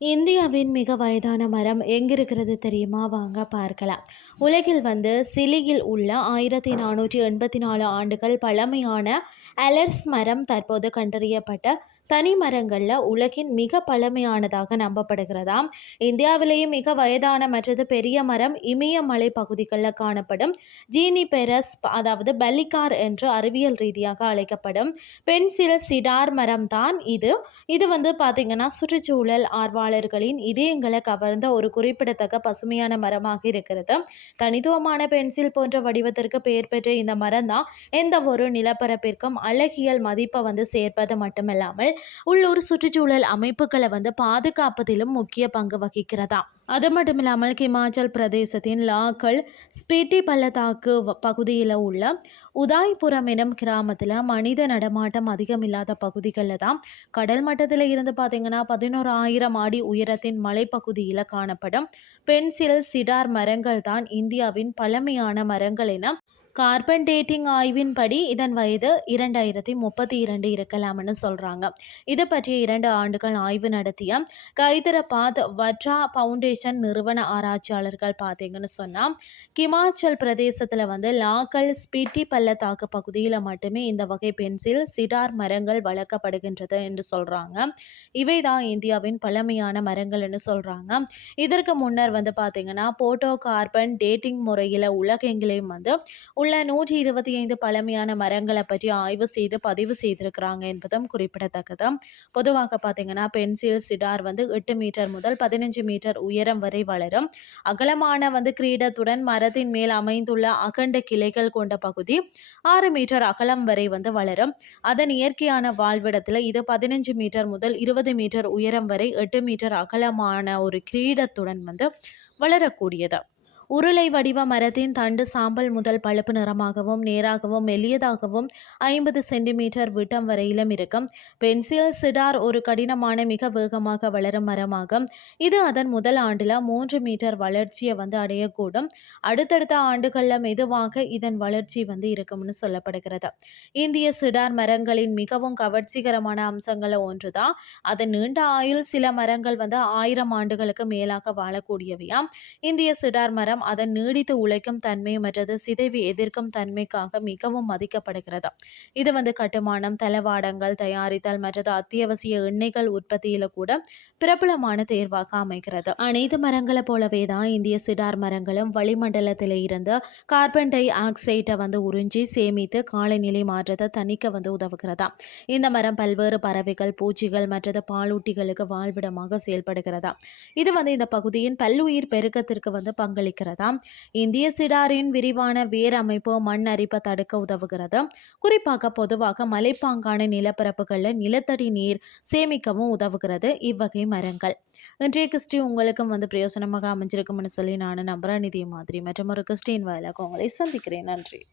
இந்திய மிக வயதான மரம் எங்கிருக்கிறது தெரியுமா? வாங்க பார்க்கலாம். உலகில் வந்து சிலியில் உள்ள ஆயிரத்தி நானூற்றி எண்பத்தி நாலு ஆண்டுகள் பழமையான அலர்ஸ் மரம் தற்போது கண்டறியப்பட்ட தனி மரங்களில் உலகின் மிக பழமையானதாக நம்பப்படுகிறதாம். இந்தியாவிலேயே மிக வயதான மற்றது பெரிய மரம் இமயமலை பகுதிகளில் காணப்படும் ஜீனி பெரஸ் அதாவது பலிகார் என்று அறிவியல் ரீதியாக அழைக்கப்படும் பென்சில் சிடார் மரம் தான் இது. இது வந்து பார்த்திங்கன்னா சுற்றுச்சூழல் ஆர்வலர்களின் இதயங்களை கவர்ந்த ஒரு குறிப்பிடத்தக்க பசுமையான மரமாக இருக்கிறது. தனித்துவமான பென்சில் போன்ற வடிவத்திற்கு பெயர் பெற்ற இந்த மரம் தான் எந்த ஒரு நிலப்பரப்பிற்கும் அழகியல் மதிப்பை வந்து சேர்ப்பது மட்டுமில்லாமல் உள்ளூர் சுற்றுச்சூழல் அமைப்புகளை வந்து பாதுகாப்பதிலும் முக்கிய பங்கு வகிக்கிறதா. அது மட்டும் இல்லாமல் ஹிமாச்சல் பிரதேசத்தின் லாக்கல் ஸ்பிட்டி பள்ளத்தாக்கு பகுதியில் உள்ள உதாய்புரம் எனும் கிராமத்தில் மனித நடமாட்டம் அதிகம் இல்லாத பகுதிகளில் தான் கடல் மட்டத்தில் இருந்து பார்த்தீங்கன்னா பதினோரு ஆயிரம் அடி உயரத்தின் மலைப்பகுதியில் காணப்படும் பென்சில் சிடார் மரங்கள் தான் இந்தியாவின் பழமையான மரங்கள் என கார்பன் டேட்டிங் ஆய்வின்படி இதன் வயது இரண்டாயிரத்தி முப்பத்தி இரண்டு இருக்கலாம்னு சொல்கிறாங்க இது பற்றிய இரண்டு ஆண்டுகள் ஆய்வு நடத்திய கைதரபாத் வட்ரா ஃபவுண்டேஷன் நிறுவன ஆராய்ச்சியாளர்கள் பார்த்தீங்கன்னு சொன்னால் கிமாச்சல் பிரதேசத்தில் வந்து லாக்கல் ஸ்பிட்டி பள்ளத்தாக்கு பகுதியில் மட்டுமே இந்த வகை பென்சில் சிடார் மரங்கள் வளர்க்கப்படுகின்றது என்று சொல்கிறாங்க இவை தான் இந்தியாவின் பழமையான மரங்கள்னு சொல்கிறாங்க இதற்கு முன்னர் வந்து பார்த்தீங்கன்னா போட்டோ கார்பன் டேட்டிங் முறையில் உலகெங்கிலையும் வந்து உள்ள நூற்றி இருபத்தி ஐந்து பழமையான மரங்களை பற்றி ஆய்வு செய்து பதிவு செய்திருக்கிறாங்க என்பதும் குறிப்பிடத்தக்கது. பொதுவாக பார்த்தீங்கன்னா பென்சில் சிடார் வந்து எட்டு மீட்டர் முதல் பதினஞ்சு மீட்டர் உயரம் வரை வளரும். அகலமான வந்து கிரீடத்துடன் மரத்தின் மேல் அமைந்துள்ள அகண்ட கிளைகள் கொண்ட பகுதி ஆறு மீட்டர் அகலம் வரை வந்து வளரும். அதன் இயற்கையான வாழ்விடத்தில் இது பதினஞ்சு மீட்டர் முதல் இருபது மீட்டர் உயரம் வரை எட்டு மீட்டர் அகலமான ஒரு கிரீடத்துடன் வந்து வளரக்கூடியது. உருளை வடிவ மரத்தின் தண்டு சாம்பல் முதல் பழுப்பு நிறமாகவும் நேராகவும் மெல்லியதாகவும் ஐம்பது சென்டிமீட்டர் விட்டம் வரையிலும் இருக்கும். பென்சில் சிடார் ஒரு கடினமான மிக வேகமாக வளரும் மரமாகும். இது அதன் முதல் ஆண்டில் மூன்று மீட்டர் வளர்ச்சியை வந்து அடையக்கூடும். அடுத்தடுத்த ஆண்டுகளில் மெதுவாக இதன் வளர்ச்சி வந்து இருக்கும்னு சொல்லப்படுகிறது. இந்திய சிடார் மரங்களின் மிகவும் கவர்ச்சிகரமான அம்சங்களில் ஒன்று தான் அதன் நீண்ட ஆயுள் சில மரங்கள் வந்து ஆயிரம் ஆண்டுகளுக்கு மேலாக வாழக்கூடியவையாம். இந்திய சிடார் மரம் மரம் அதன் நீடித்து உழைக்கும் தன்மை மற்றது சிதைவு எதிர்க்கும் தன்மைக்காக மிகவும் மதிக்கப்படுகிறது? இது வந்து கட்டுமானம் தளவாடங்கள் தயாரித்தல் மற்றது அத்தியாவசிய எண்ணெய்கள் உற்பத்தியில கூட பிரபலமான தேர்வாக அமைகிறது. அனைத்து மரங்களை போலவே தான் இந்திய சிடார் மரங்களும் வளிமண்டலத்தில் இருந்து கார்பன் டை ஆக்சைட்டை வந்து உறிஞ்சி சேமித்து காலநிலை மாற்றத்தை தணிக்க வந்து உதவுகிறதா? இந்த மரம் பல்வேறு பறவைகள் பூச்சிகள் மற்றது பாலூட்டிகளுக்கு வாழ்விடமாக செயல்படுகிறதா? இது வந்து இந்த பகுதியின் பல்லுயிர் பெருக்கத்திற்கு வந்து பங்களிக்கிறது? உதவுகிறதா இந்திய சிடாரின் விரிவான வேர் அமைப்பு மண் அரிப்பை தடுக்க உதவுகிறது குறிப்பாக பொதுவாக மலைப்பாங்கான நிலப்பரப்புகளில் நிலத்தடி நீர் சேமிக்கவும் உதவுகிறது. இவ்வகை மரங்கள். இன்றைய கிறிஸ்டி உங்களுக்கும் வந்து பிரயோசனமாக அமைஞ்சிருக்கும்னு சொல்லி நான் நம்புறேன். இதே மாதிரி மற்றும் ஒரு கிறிஸ்டின் வாயிலாக உங்களை சந்திக்கிறேன். நன்றி.